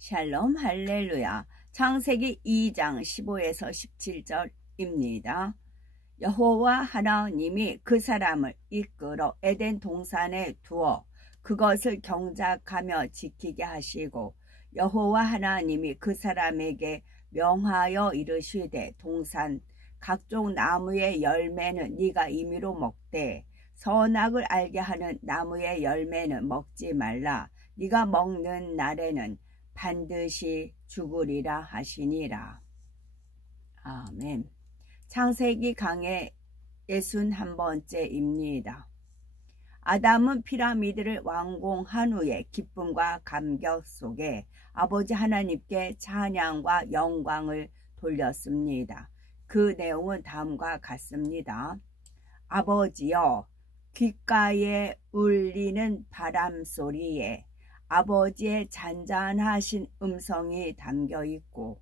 샬롬 할렐루야. 창세기 2장 15에서 17절입니다. 여호와 하나님이 그 사람을 이끌어 에덴 동산에 두어 그것을 경작하며 지키게 하시고, 여호와 하나님이 그 사람에게 명하여 이르시되, 동산 각종 나무의 열매는 네가 임의로 먹되 선악을 알게 하는 나무의 열매는 먹지 말라. 네가 먹는 날에는 반드시 죽으리라 하시니라. 아멘. 창세기 강의 61번째입니다. 아담은 피라미드를 완공한 후에 기쁨과 감격 속에 아버지 하나님께 찬양과 영광을 돌렸습니다. 그 내용은 다음과 같습니다. 아버지여, 귓가에 울리는 바람 소리에 아버지의 잔잔하신 음성이 담겨 있고,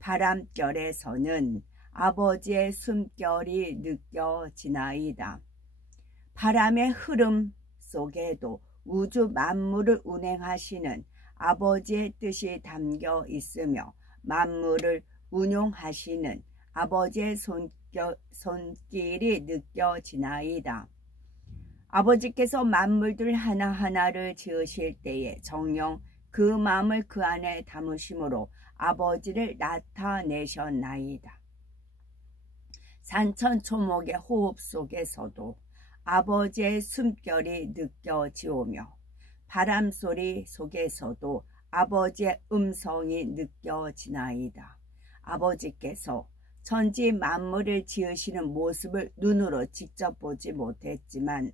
바람결에서는 아버지의 숨결이 느껴지나이다. 바람의 흐름 속에도 우주 만물을 운행하시는 아버지의 뜻이 담겨 있으며, 만물을 운용하시는 아버지의 손길이 느껴지나이다. 아버지께서 만물들 하나하나를 지으실 때에 정녕 그 마음을 그 안에 담으심으로 아버지를 나타내셨나이다. 산천초목의 호흡 속에서도 아버지의 숨결이 느껴지오며, 바람소리 속에서도 아버지의 음성이 느껴지나이다. 아버지께서 천지 만물을 지으시는 모습을 눈으로 직접 보지 못했지만,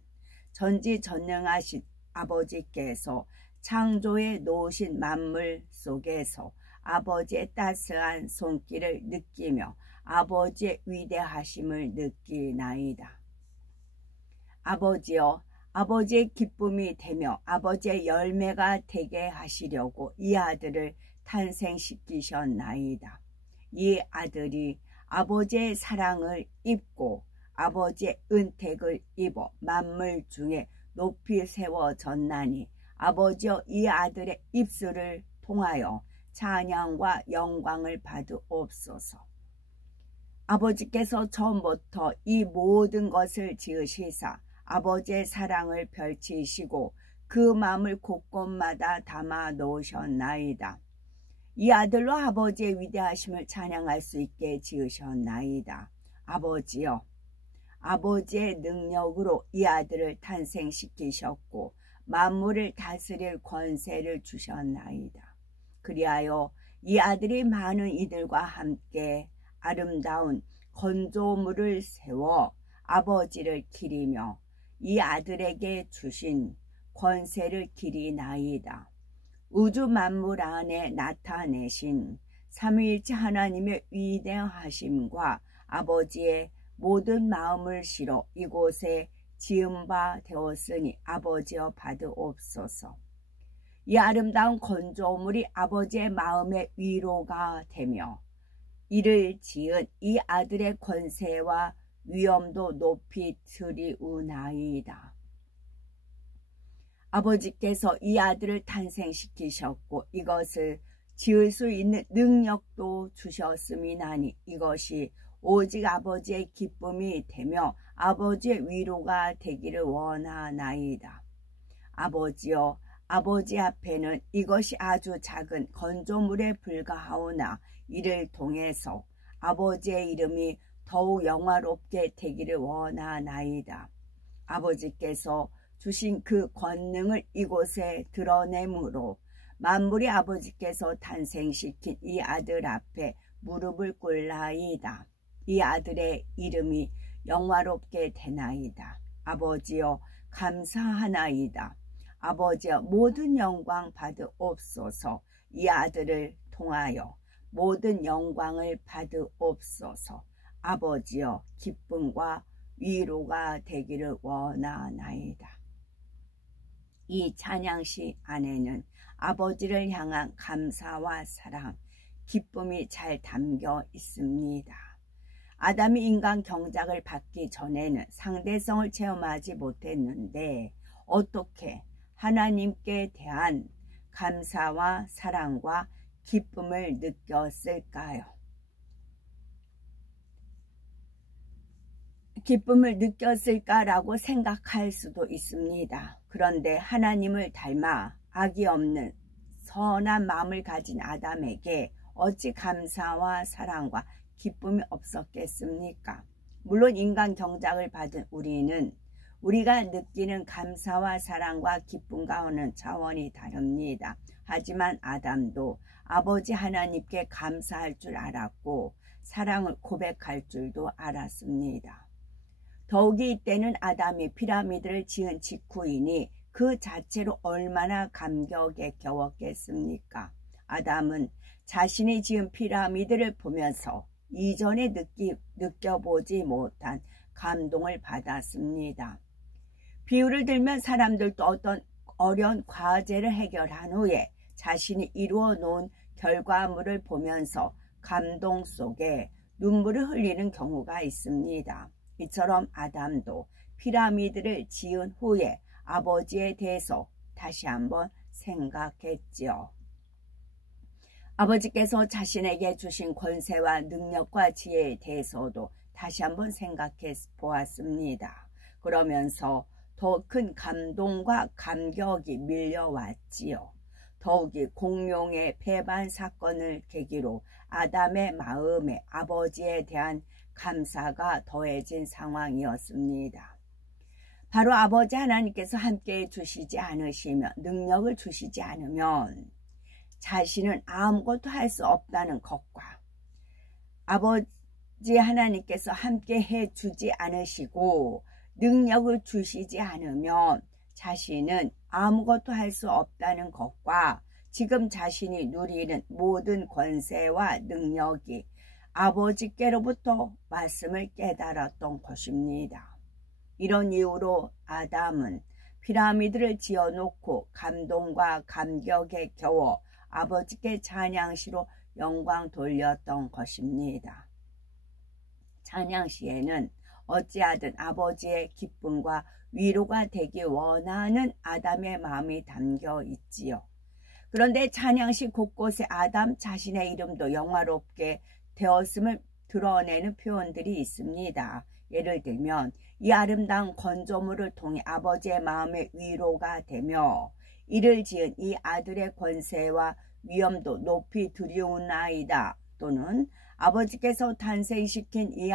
전지전능하신 아버지께서 창조해 놓으신 만물 속에서 아버지의 따스한 손길을 느끼며 아버지의 위대하심을 느끼나이다. 아버지여, 아버지의 기쁨이 되며 아버지의 열매가 되게 하시려고 이 아들을 탄생시키셨나이다. 이 아들이 아버지의 사랑을 입고 아버지의 은택을 입어 만물 중에 높이 세워졌나니, 아버지여, 이 아들의 입술을 통하여 찬양과 영광을 받으옵소서. 아버지께서 처음부터 이 모든 것을 지으시사 아버지의 사랑을 펼치시고 그 마음을 곳곳마다 담아 놓으셨나이다. 이 아들로 아버지의 위대하심을 찬양할 수 있게 지으셨나이다. 아버지여, 아버지의 능력으로 이 아들을 탄생시키셨고 만물을 다스릴 권세를 주셨나이다. 그리하여 이 아들이 많은 이들과 함께 아름다운 건조물을 세워 아버지를 기리며 이 아들에게 주신 권세를 기리나이다. 우주 만물 안에 나타내신 삼위일체 하나님의 위대하심과 아버지의 모든 마음을 실어 이곳에 지은 바 되었으니 아버지여 받으옵소서. 이 아름다운 건조물이 아버지의 마음의 위로가 되며 이를 지은 이 아들의 권세와 위엄도 높이 드리우나이다. 아버지께서 이 아들을 탄생시키셨고 이것을 지을 수 있는 능력도 주셨음이나니 이것이 오직 아버지의 기쁨이 되며 아버지의 위로가 되기를 원하나이다. 아버지여, 아버지 앞에는 이것이 아주 작은 건조물에 불과하오나 이를 통해서 아버지의 이름이 더욱 영화롭게 되기를 원하나이다. 아버지께서 주신 그 권능을 이곳에 드러내므로 만물이 아버지께서 탄생시킨 이 아들 앞에 무릎을 꿇나이다. 이 아들의 이름이 영화롭게 되나이다. 아버지여, 감사하나이다. 아버지여, 모든 영광 받으옵소서. 이 아들을 통하여 모든 영광을 받으옵소서. 아버지여, 기쁨과 위로가 되기를 원하나이다. 이 찬양시 안에는 아버지를 향한 감사와 사랑, 기쁨이 잘 담겨 있습니다. 아담이 인간 경작을 받기 전에는 상대성을 체험하지 못했는데 어떻게 하나님께 대한 감사와 사랑과 기쁨을 느꼈을까요? 기쁨을 느꼈을까라고 생각할 수도 있습니다. 그런데 하나님을 닮아 악이 없는 선한 마음을 가진 아담에게 어찌 감사와 사랑과 기쁨이 없었겠습니까? 물론 인간 경작을 받은 우리는 우리가 느끼는 감사와 사랑과 기쁨과는 차원이 다릅니다. 하지만 아담도 아버지 하나님께 감사할 줄 알았고 사랑을 고백할 줄도 알았습니다. 더욱이 이때는 아담이 피라미드를 지은 직후이니 그 자체로 얼마나 감격에 겨웠겠습니까? 아담은 자신이 지은 피라미드를 보면서 이전에 느껴보지 못한 감동을 받았습니다. 비유를 들면 사람들도 어떤 어려운 과제를 해결한 후에 자신이 이루어 놓은 결과물을 보면서 감동 속에 눈물을 흘리는 경우가 있습니다. 이처럼 아담도 피라미드를 지은 후에 아버지에 대해서 다시 한번 생각했지요. 아버지께서 자신에게 주신 권세와 능력과 지혜에 대해서도 다시 한번 생각해 보았습니다. 그러면서 더 큰 감동과 감격이 밀려왔지요. 더욱이 공룡의 배반 사건을 계기로 아담의 마음에 아버지에 대한 감사가 더해진 상황이었습니다. 바로 아버지 하나님께서 함께해 주시지 않으시면, 능력을 주시지 않으면 자신은 아무것도 할 수 없다는 것과 아버지 하나님께서 함께해 주지 않으시고 능력을 주시지 않으면 자신은 아무것도 할 수 없다는 것과 지금 자신이 누리는 모든 권세와 능력이 아버지께로부터 말씀을 깨달았던 것입니다. 이런 이유로 아담은 피라미드를 지어놓고 감동과 감격에 겨워 아버지께 찬양시로 영광 돌렸던 것입니다. 찬양시에는 어찌하든 아버지의 기쁨과 위로가 되기 원하는 아담의 마음이 담겨 있지요. 그런데 찬양시 곳곳에 아담 자신의 이름도 영화롭게 되었음을 드러내는 표현들이 있습니다. 예를 들면 이 아름다운 건조물을 통해 아버지의 마음의 위로가 되며 이를 지은 이 아들의 권세와 위엄도 높이 두려우나이다. 또는 아버지께서 탄생시킨 이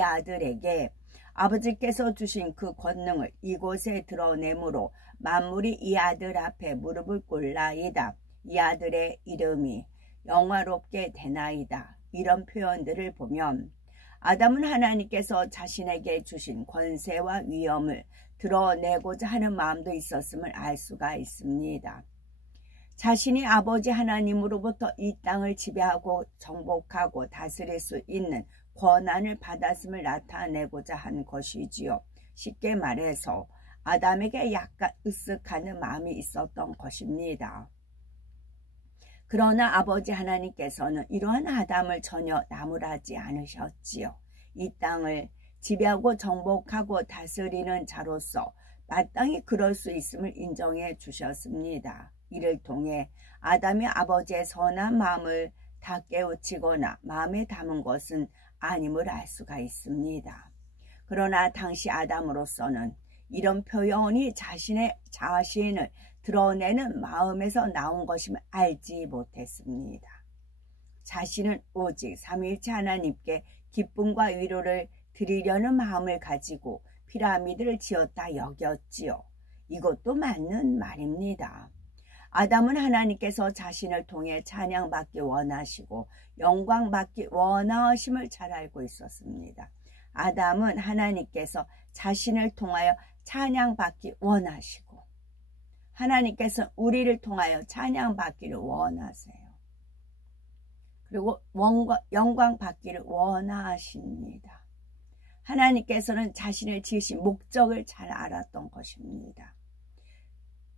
아들에게 아버지께서 주신 그 권능을 이곳에 드러내므로 만물이 이 아들 앞에 무릎을 꿇나이다. 이 아들의 이름이 영화롭게 되나이다. 이런 표현들을 보면 아담은 하나님께서 자신에게 주신 권세와 위엄을 드러내고자 하는 마음도 있었음을 알 수가 있습니다. 자신이 아버지 하나님으로부터 이 땅을 지배하고 정복하고 다스릴 수 있는 권한을 받았음을 나타내고자 한 것이지요. 쉽게 말해서 아담에게 약간 으쓱하는 마음이 있었던 것입니다. 그러나 아버지 하나님께서는 이러한 아담을 전혀 나무라지 않으셨지요. 이 땅을 지배하고 정복하고 다스리는 자로서 마땅히 그럴 수 있음을 인정해 주셨습니다. 이를 통해 아담이 아버지의 선한 마음을 다 깨우치거나 마음에 담은 것은 아님을 알 수가 있습니다. 그러나 당시 아담으로서는 이런 표현이 자신을 드러내는 마음에서 나온 것임을 알지 못했습니다. 자신은 오직 삼위일체 하나님께 기쁨과 위로를 드리려는 마음을 가지고 피라미드를 지었다 여겼지요. 이것도 맞는 말입니다. 아담은 하나님께서 자신을 통해 찬양받기 원하시고 영광받기 원하심을 잘 알고 있었습니다. 아담은 하나님께서 자신을 통하여 찬양받기 원하시고 하나님께서 우리를 통하여 찬양받기를 원하세요. 그리고 영광받기를 원하십니다. 하나님께서는 자신을 지으신 목적을 잘 알았던 것입니다.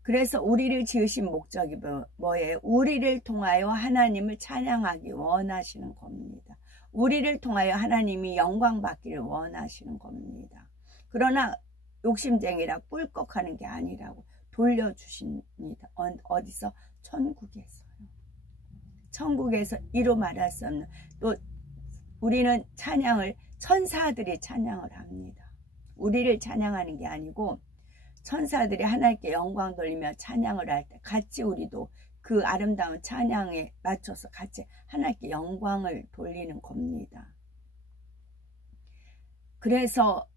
그래서 우리를 지으신 목적이 뭐예요? 우리를 통하여 하나님을 찬양하기 원하시는 겁니다. 우리를 통하여 하나님이 영광받기를 원하시는 겁니다. 그러나 욕심쟁이라 꿀꺽하는 게 아니라고 돌려주십니다. 어디서? 천국에서요. 천국에서 이루 말할 수 없는, 또 우리는 찬양을 천사들이 찬양을 합니다. 우리를 찬양하는 게 아니고 천사들이 하나님께 영광 돌리며 찬양을 할 때 같이 우리도 그 아름다운 찬양에 맞춰서 같이 하나님께 영광을 돌리는 겁니다. 그래서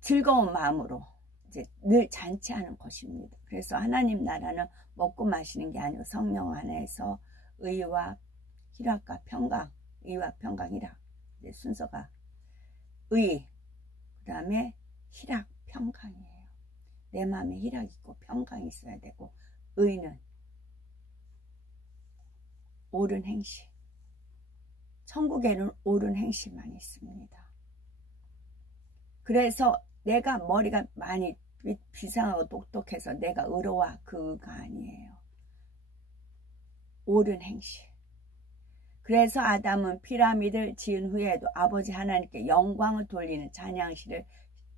즐거운 마음으로 이제 늘 잔치하는 것입니다. 그래서 하나님 나라는 먹고 마시는 게 아니고 성령 안에서 의와 희락과 평강, 의와 평강, 희락. 이제 순서가 의, 그 다음에 희락, 평강이에요. 내 마음에 희락이 있고 평강이 있어야 되고, 의는 옳은 행실. 천국에는 옳은 행실만 있습니다. 그래서 내가 머리가 많이 비상하고 똑똑해서 내가 의로와 그가 아니에요. 옳은 행실. 그래서 아담은 피라미드를 지은 후에도 아버지 하나님께 영광을 돌리는 찬양시를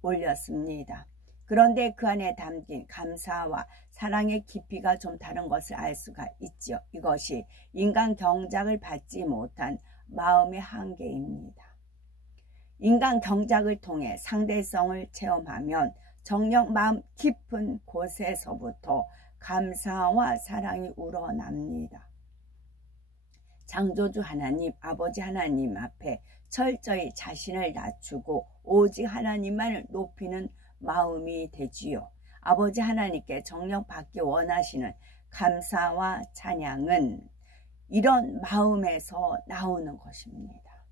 올렸습니다. 그런데 그 안에 담긴 감사와 사랑의 깊이가 좀 다른 것을 알 수가 있죠. 이것이 인간 경작을 받지 못한 마음의 한계입니다. 인간 경작을 통해 상대성을 체험하면 정녕 마음 깊은 곳에서부터 감사와 사랑이 우러납니다. 창조주 하나님, 아버지 하나님 앞에 철저히 자신을 낮추고 오직 하나님만을 높이는 마음이 되지요. 아버지 하나님께 정령받기 원하시는 감사와 찬양은 이런 마음에서 나오는 것입니다.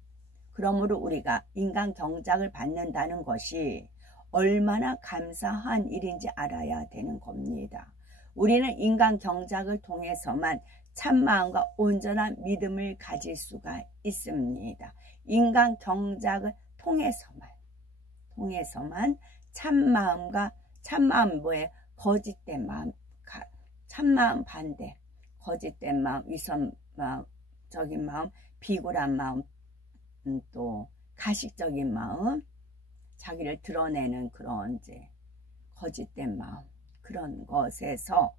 그러므로 우리가 인간 경작을 받는다는 것이 얼마나 감사한 일인지 알아야 되는 겁니다. 우리는 인간 경작을 통해서만 참마음과 온전한 믿음을 가질 수가 있습니다. 인간 경작을 통해서만 참마음 뭐예요? 거짓된 마음, 참마음 반대, 거짓된 마음, 위선적인 마음, 비굴한 마음, 또 가식적인 마음, 자기를 드러내는 그런 이제 거짓된 마음, 그런 것에서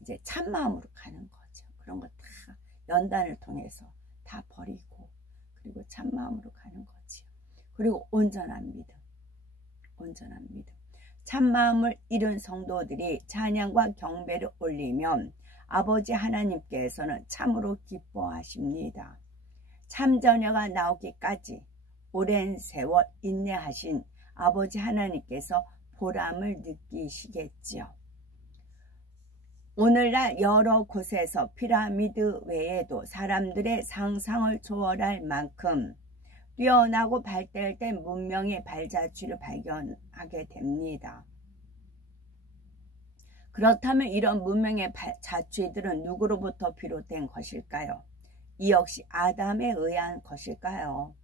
이제 참마음으로 가는 거죠. 그런 거 다 연단을 통해서 다 버리고 그리고 참마음으로 가는 거지요. 그리고 온전한 믿음. 참마음을 잃은 성도들이 찬양과 경배를 올리면 아버지 하나님께서는 참으로 기뻐하십니다. 참자녀가 나오기까지 오랜 세월 인내하신 아버지 하나님께서 보람을 느끼시겠지요. 오늘날 여러 곳에서 피라미드 외에도 사람들의 상상을 초월할 만큼 뛰어나고 발달된 문명의 발자취를 발견하게 됩니다. 그렇다면 이런 문명의 자취들은 누구로부터 비롯된 것일까요? 이 역시 아담에 의한 것일까요?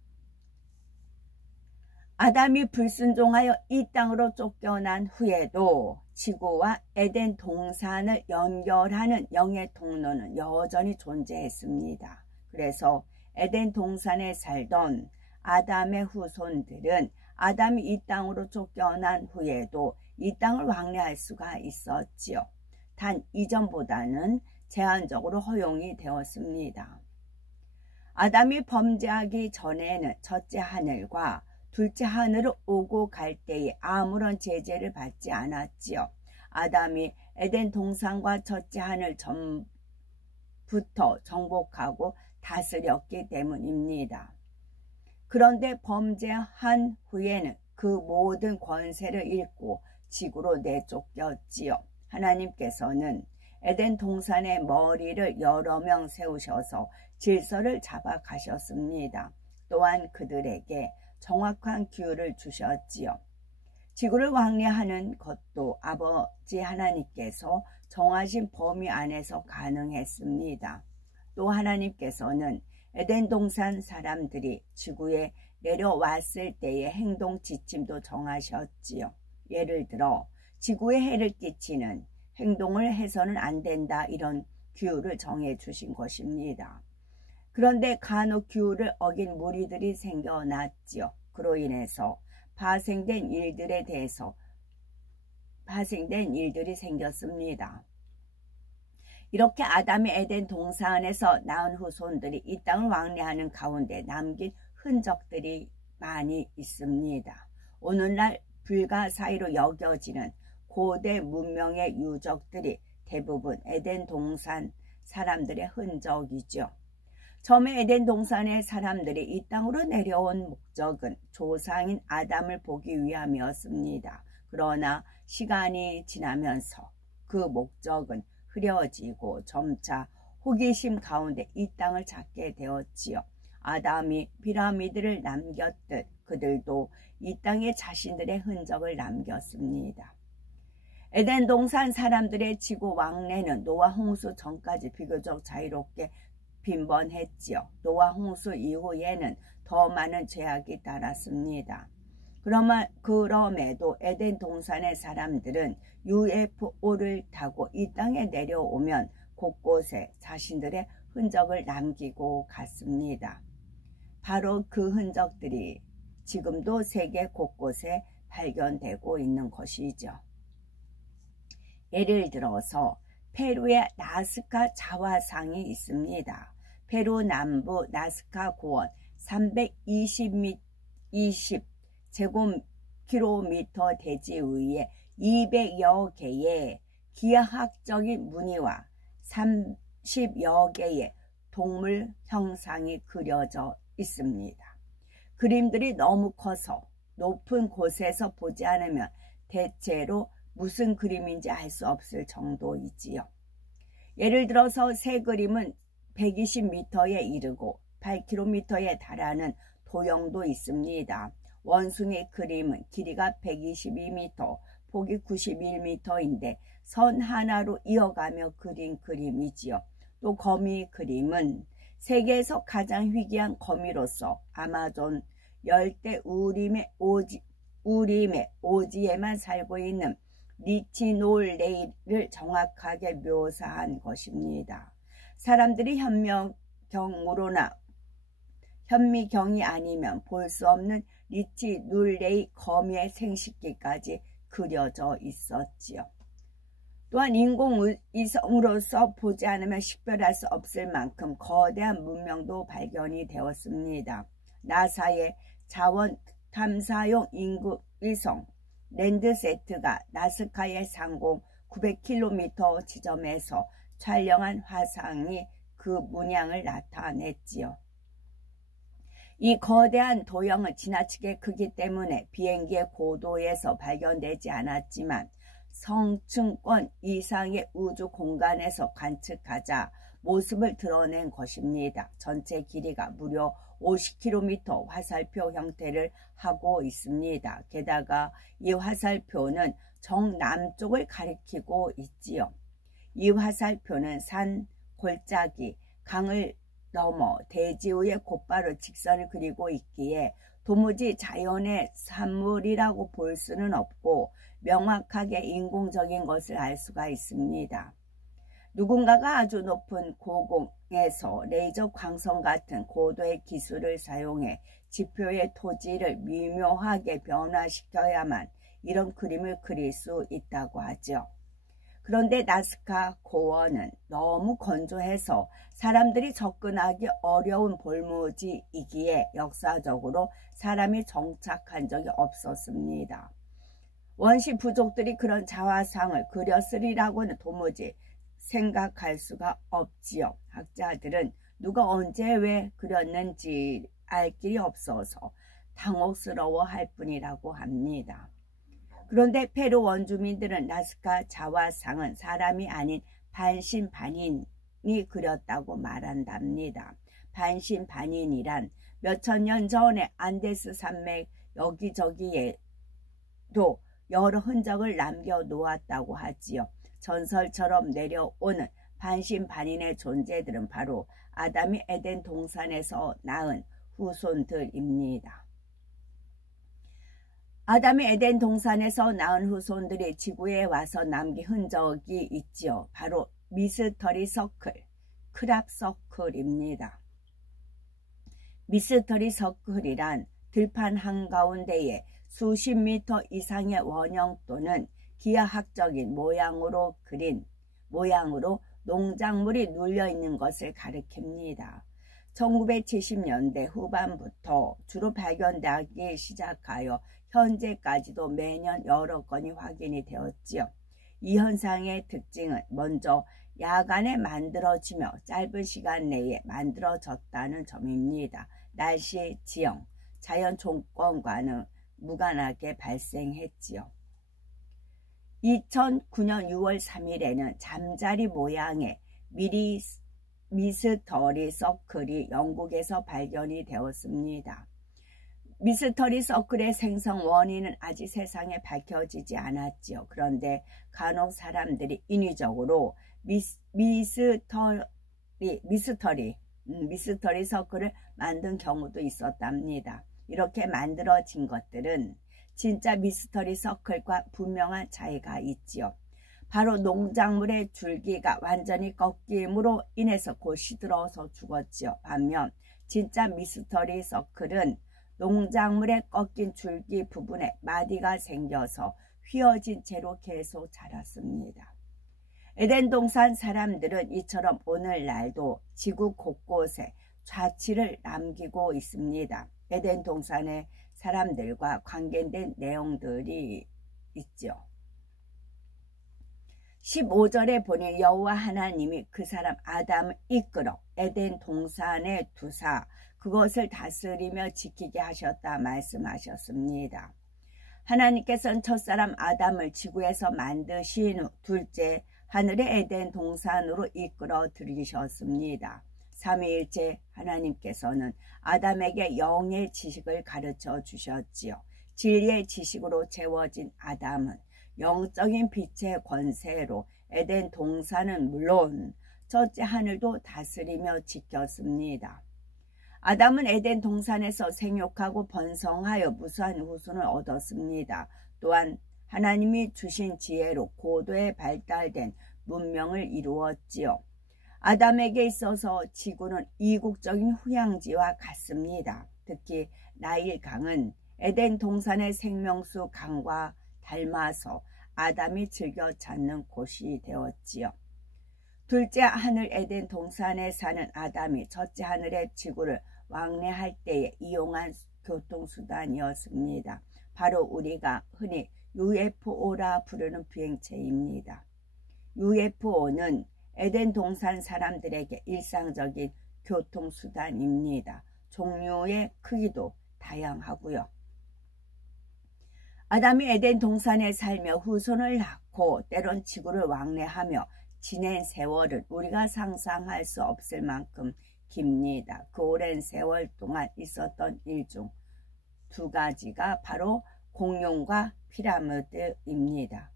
아담이 불순종하여 이 땅으로 쫓겨난 후에도 지구와 에덴 동산을 연결하는 영의 통로는 여전히 존재했습니다. 그래서 에덴 동산에 살던 아담의 후손들은 아담이 이 땅으로 쫓겨난 후에도 이 땅을 왕래할 수가 있었지요. 단 이전보다는 제한적으로 허용이 되었습니다. 아담이 범죄하기 전에는 첫째 하늘과 둘째 하늘을 오고 갈 때에 아무런 제재를 받지 않았지요. 아담이 에덴 동산과 첫째 하늘 전부터 정복하고 다스렸기 때문입니다. 그런데 범죄한 후에는 그 모든 권세를 잃고 지구로 내쫓겼지요. 하나님께서는 에덴 동산의 머리를 여러 명 세우셔서 질서를 잡아 가셨습니다. 또한 그들에게 정확한 규율을 주셨지요. 지구를 왕래하는 것도 아버지 하나님께서 정하신 범위 안에서 가능했습니다. 또 하나님께서는 에덴 동산 사람들이 지구에 내려왔을 때의 행동 지침도 정하셨지요. 예를 들어 지구에 해를 끼치는 행동을 해서는 안 된다, 이런 규율을 정해 주신 것입니다. 그런데 간혹 규율을 어긴 무리들이 생겨났지요. 그로 인해서 파생된 일들이 생겼습니다. 이렇게 아담이 에덴 동산에서 낳은 후손들이 이 땅을 왕래하는 가운데 남긴 흔적들이 많이 있습니다. 오늘날 불가사의로 여겨지는 고대 문명의 유적들이 대부분 에덴 동산 사람들의 흔적이죠. 처음에 에덴 동산의 사람들이 이 땅으로 내려온 목적은 조상인 아담을 보기 위함이었습니다. 그러나 시간이 지나면서 그 목적은 흐려지고 점차 호기심 가운데 이 땅을 찾게 되었지요. 아담이 피라미드를 남겼듯 그들도 이 땅에 자신들의 흔적을 남겼습니다. 에덴 동산 사람들의 지구 왕래는 노아 홍수 전까지 비교적 자유롭게 빈번했지요. 노아 홍수 이후에는 더 많은 죄악이 따랐습니다. 그럼에도 에덴 동산의 사람들은 UFO를 타고 이 땅에 내려오면 곳곳에 자신들의 흔적을 남기고 갔습니다. 바로 그 흔적들이 지금도 세계 곳곳에 발견되고 있는 것이죠. 예를 들어서 페루의 나스카 자화상이 있습니다. 페루 남부 나스카 고원 320제곱킬로미터 대지 위에 200여 개의 기하학적인 무늬와 30여 개의 동물 형상이 그려져 있습니다. 그림들이 너무 커서 높은 곳에서 보지 않으면 대체로 무슨 그림인지 알 수 없을 정도이지요. 예를 들어서 새 그림은 120m에 이르고 8km에 달하는 도형도 있습니다. 원숭이 그림은 길이가 122m, 폭이 91m인데 선 하나로 이어가며 그린 그림이지요. 또 거미 그림은 세계에서 가장 희귀한 거미로서 아마존 열대 우림의 오지에만 살고 있는 리치놀레이를 정확하게 묘사한 것입니다. 사람들이 현미경이 아니면 볼 수 없는 리치놀레이 거미의 생식기까지 그려져 있었지요. 또한 인공위성으로서 보지 않으면 식별할 수 없을 만큼 거대한 문명도 발견이 되었습니다. 나사의 자원 탐사용 인공위성 랜드세트가 나스카의 상공 900km 지점에서 촬영한 화상이 그 문양을 나타냈지요. 이 거대한 도형은 지나치게 크기 때문에 비행기의 고도에서 발견되지 않았지만 성층권 이상의 우주 공간에서 관측하자 모습을 드러낸 것입니다. 전체 길이가 무려 50km 화살표 형태를 하고 있습니다. 게다가 이 화살표는 정남쪽을 가리키고 있지요. 이 화살표는 산, 골짜기, 강을 넘어 대지 위에 곧바로 직선을 그리고 있기에 도무지 자연의 산물이라고 볼 수는 없고 명확하게 인공적인 것을 알 수가 있습니다. 누군가가 아주 높은 고공에서 레이저 광선 같은 고도의 기술을 사용해 지표의 토지를 미묘하게 변화시켜야만 이런 그림을 그릴 수 있다고 하죠. 그런데 나스카 고원은 너무 건조해서 사람들이 접근하기 어려운 볼모지이기에 역사적으로 사람이 정착한 적이 없었습니다. 원시 부족들이 그런 자화상을 그렸으리라고는 도무지 생각할 수가 없지요. 학자들은 누가 언제 왜 그렸는지 알 길이 없어서 당혹스러워할 뿐이라고 합니다. 그런데 페루 원주민들은 나스카 자화상은 사람이 아닌 반신반인이 그렸다고 말한답니다. 반신반인이란 몇천 년 전에 안데스 산맥 여기저기에도 여러 흔적을 남겨놓았다고 하지요. 전설처럼 내려오는 반신반인의 존재들은 바로 아담이 에덴 동산에서 낳은 후손들입니다. 아담이 에덴 동산에서 낳은 후손들이 지구에 와서 남긴 흔적이 있지요. 바로 미스터리 서클, 크랍 서클입니다. 미스터리 서클이란 들판 한가운데에 수십 미터 이상의 원형 또는 기하학적인 모양으로 농작물이 눌려있는 것을 가리킵니다. 1970년대 후반부터 주로 발견되기 시작하여 현재까지도 매년 여러 건이 확인이 되었지요. 이 현상의 특징은 먼저 야간에 만들어지며 짧은 시간 내에 만들어졌다는 점입니다. 날씨, 지형, 자연 조건과는 무관하게 발생했지요. 2009년 6월 3일에는 잠자리 모양의 미스터리 서클이 영국에서 발견이 되었습니다. 미스터리 서클의 생성 원인은 아직 세상에 밝혀지지 않았지요. 그런데 간혹 사람들이 인위적으로 미스터리 서클을 만든 경우도 있었답니다. 이렇게 만들어진 것들은 진짜 미스터리 서클과 분명한 차이가 있지요. 바로 농작물의 줄기가 완전히 꺾임으로 인해서 곧 시들어서 죽었지요. 반면 진짜 미스터리 서클은 농작물의 꺾인 줄기 부분에 마디가 생겨서 휘어진 채로 계속 자랐습니다. 에덴 동산 사람들은 이처럼 오늘날도 지구 곳곳에 좌치를 남기고 있습니다. 에덴 동산의 사람들과 관계된 내용들이 있죠. 15절에 보니 여호와 하나님이 그 사람 아담을 이끌어 에덴 동산에 두사 그것을 다스리며 지키게 하셨다 말씀하셨습니다. 하나님께서는 첫사람 아담을 지구에서 만드신 후 둘째 하늘의 에덴 동산으로 이끌어 들이셨습니다. 삼위일체 하나님께서는 아담에게 영의 지식을 가르쳐 주셨지요. 진리의 지식으로 채워진 아담은 영적인 빛의 권세로 에덴 동산은 물론 첫째 하늘도 다스리며 지켰습니다. 아담은 에덴 동산에서 생육하고 번성하여 무수한 후손을 얻었습니다. 또한 하나님이 주신 지혜로 고도에 발달된 문명을 이루었지요. 아담에게 있어서 지구는 이국적인 휴양지와 같습니다. 특히 나일강은 에덴 동산의 생명수 강과 닮아서 아담이 즐겨 찾는 곳이 되었지요. 둘째 하늘 에덴 동산에 사는 아담이 첫째 하늘의 지구를 왕래할 때에 이용한 교통수단이었습니다. 바로 우리가 흔히 UFO라 부르는 비행체입니다. UFO는 에덴 동산 사람들에게 일상적인 교통수단입니다. 종류의 크기도 다양하고요. 아담이 에덴 동산에 살며 후손을 낳고 때론 지구를 왕래하며 지낸 세월은 우리가 상상할 수 없을 만큼 깁니다. 그 오랜 세월 동안 있었던 일 중 두 가지가 바로 공룡과 피라미드입니다.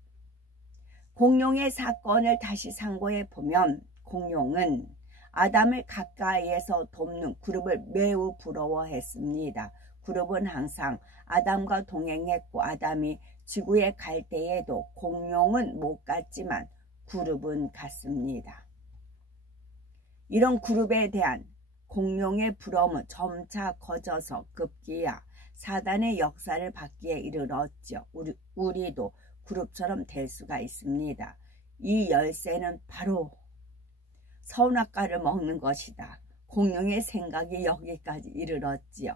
공룡의 사건을 다시 상고해 보면 공룡은 아담을 가까이에서 돕는 그룹을 매우 부러워했습니다. 그룹은 항상 아담과 동행했고 아담이 지구에 갈 때에도 공룡은 못 갔지만 그룹은 갔습니다. 이런 그룹에 대한 공룡의 부러움은 점차 커져서 급기야 사단의 역사를 받기에 이르렀죠. 우리도 그룹처럼 될 수가 있습니다. 이 열쇠는 바로 선악과를 먹는 것이다. 공룡의 생각이 여기까지 이르렀지요.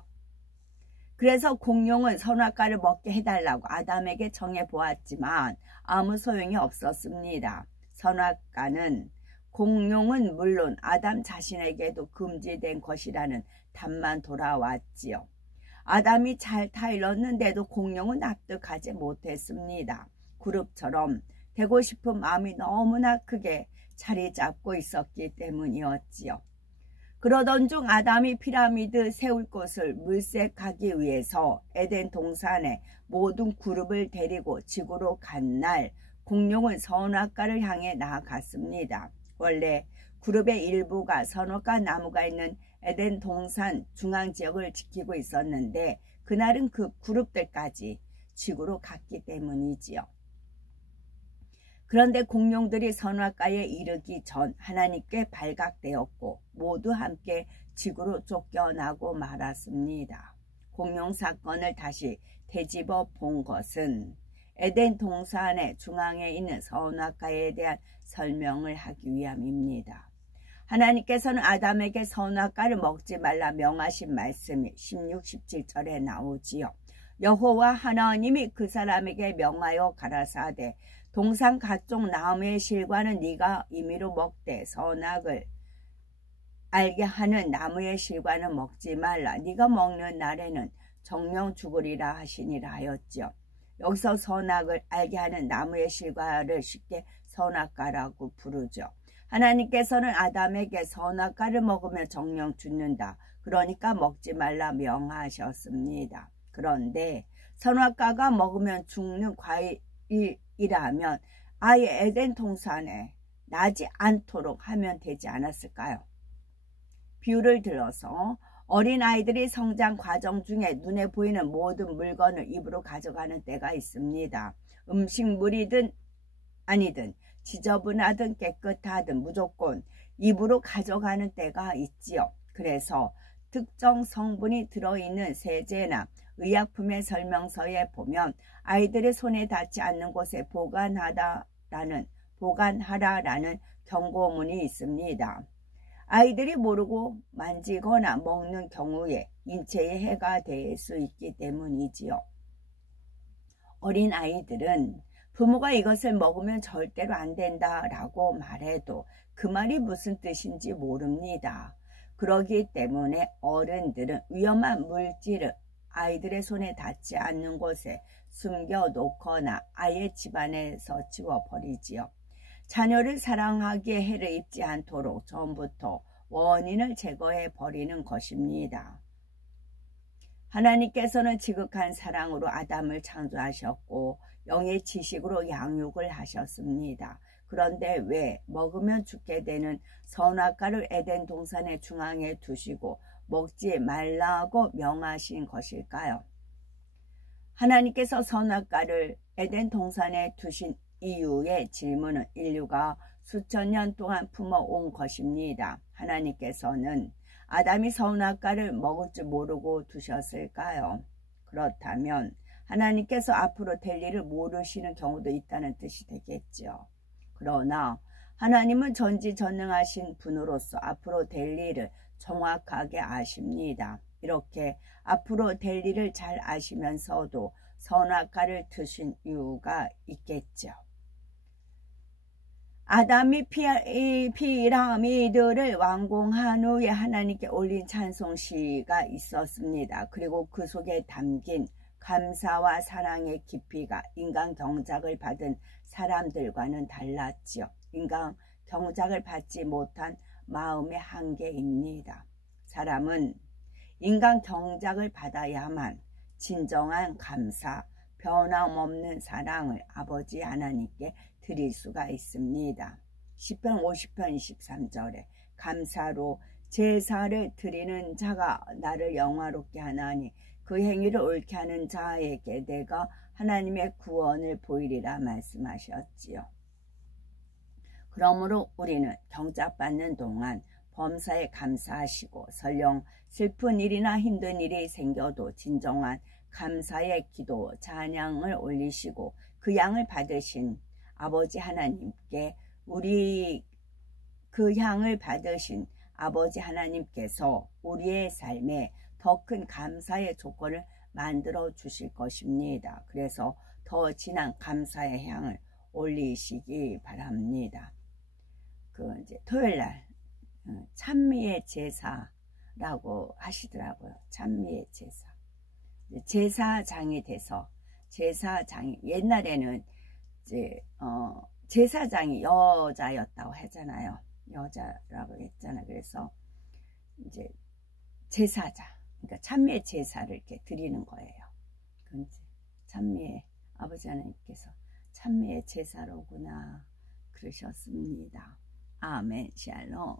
그래서 공룡은 선악과를 먹게 해달라고 아담에게 정해보았지만 아무 소용이 없었습니다. 선악과는 공룡은 물론 아담 자신에게도 금지된 것이라는 답만 돌아왔지요. 아담이 잘 타일렀는데도 공룡은 납득하지 못했습니다. 그룹처럼 되고 싶은 마음이 너무나 크게 자리 잡고 있었기 때문이었지요. 그러던 중 아담이 피라미드 세울 곳을 물색하기 위해서 에덴 동산에 모든 그룹을 데리고 지구로 간 날 공룡은 선악과를 향해 나아갔습니다. 원래 그룹의 일부가 선악과 나무가 있는 에덴 동산 중앙 지역을 지키고 있었는데 그날은 그 그룹들까지 지구로 갔기 때문이지요. 그런데 공룡들이 선악과에 이르기 전 하나님께 발각되었고 모두 함께 지구로 쫓겨나고 말았습니다. 공룡 사건을 다시 되짚어 본 것은 에덴 동산의 중앙에 있는 선악과에 대한 설명을 하기 위함입니다. 하나님께서는 아담에게 선악과를 먹지 말라 명하신 말씀이 16, 17절에 나오지요. 여호와 하나님이 그 사람에게 명하여 가라사대 동산 각종 나무의 실과는 네가 임의로 먹되 선악을 알게 하는 나무의 실과는 먹지 말라. 네가 먹는 날에는 정령 죽으리라 하시니라 하였지요. 여기서 선악을 알게 하는 나무의 실과를 쉽게 선악과라고 부르죠. 하나님께서는 아담에게 선악과를 먹으면 정령 죽는다. 그러니까 먹지 말라 명하셨습니다. 그런데 선악과가 먹으면 죽는 과일이라면 아예 에덴 동산에 나지 않도록 하면 되지 않았을까요? 비유를 들어서 어린아이들이 성장 과정 중에 눈에 보이는 모든 물건을 입으로 가져가는 때가 있습니다. 음식물이든 아니든 지저분하든 깨끗하든 무조건 입으로 가져가는 때가 있지요. 그래서 특정 성분이 들어있는 세제나 의약품의 설명서에 보면 아이들의 손에 닿지 않는 곳에 보관하라라는 경고문이 있습니다. 아이들이 모르고 만지거나 먹는 경우에 인체에 해가 될 수 있기 때문이지요. 어린 아이들은 부모가 이것을 먹으면 절대로 안 된다라고 말해도 그 말이 무슨 뜻인지 모릅니다. 그러기 때문에 어른들은 위험한 물질을 아이들의 손에 닿지 않는 곳에 숨겨놓거나 아예 집안에서 지워버리지요. 자녀를 사랑하기에 해를 입지 않도록 처음부터 원인을 제거해 버리는 것입니다. 하나님께서는 지극한 사랑으로 아담을 창조하셨고 영의 지식으로 양육을 하셨습니다. 그런데 왜 먹으면 죽게 되는 선악과를 에덴 동산의 중앙에 두시고 먹지 말라고 명하신 것일까요? 하나님께서 선악과를 에덴 동산에 두신 이유의 질문은 인류가 수천 년 동안 품어온 것입니다. 하나님께서는 아담이 선악과를 먹을 줄 모르고 두셨을까요? 그렇다면 하나님께서 앞으로 될 일을 모르시는 경우도 있다는 뜻이 되겠죠. 그러나 하나님은 전지전능하신 분으로서 앞으로 될 일을 정확하게 아십니다. 이렇게 앞으로 될 일을 잘 아시면서도 선악과를 드신 이유가 있겠죠. 아담이 피라미드를 완공한 후에 하나님께 올린 찬송시가 있었습니다. 그리고 그 속에 담긴 감사와 사랑의 깊이가 인간 경작을 받은 사람들과는 달랐지요. 인간 경작을 받지 못한 마음의 한계입니다. 사람은 인간 경작을 받아야만 진정한 감사, 변함없는 사랑을 아버지 하나님께 드릴 수가 있습니다. 시편 50편 23절에 감사로 제사를 드리는 자가 나를 영화롭게 하나니 그 행위를 옳게 하는 자에게 내가 하나님의 구원을 보이리라 말씀하셨지요. 그러므로 우리는 경작받는 동안 범사에 감사하시고 설령 슬픈 일이나 힘든 일이 생겨도 진정한 감사의 기도, 찬양을 올리시고 그 양을 받으신 아버지 하나님께 그 향을 받으신 아버지 하나님께서 우리의 삶에 더 큰 감사의 조건을 만들어 주실 것입니다. 그래서 더 진한 감사의 향을 올리시기 바랍니다. 이제 토요일 날 찬미의 제사라고 하시더라고요. 찬미의 제사. 제사장이 돼서 제사장이 옛날에는 이제 제사장이 여자였다고 하잖아요. 여자라고 했잖아요. 그래서 이제 제사장, 그러니까 찬미의 제사를 이렇게 드리는 거예요. 찬미의 아버지 하나님께서 찬미의 제사로구나 그러셨습니다. 아멘. 샬롬.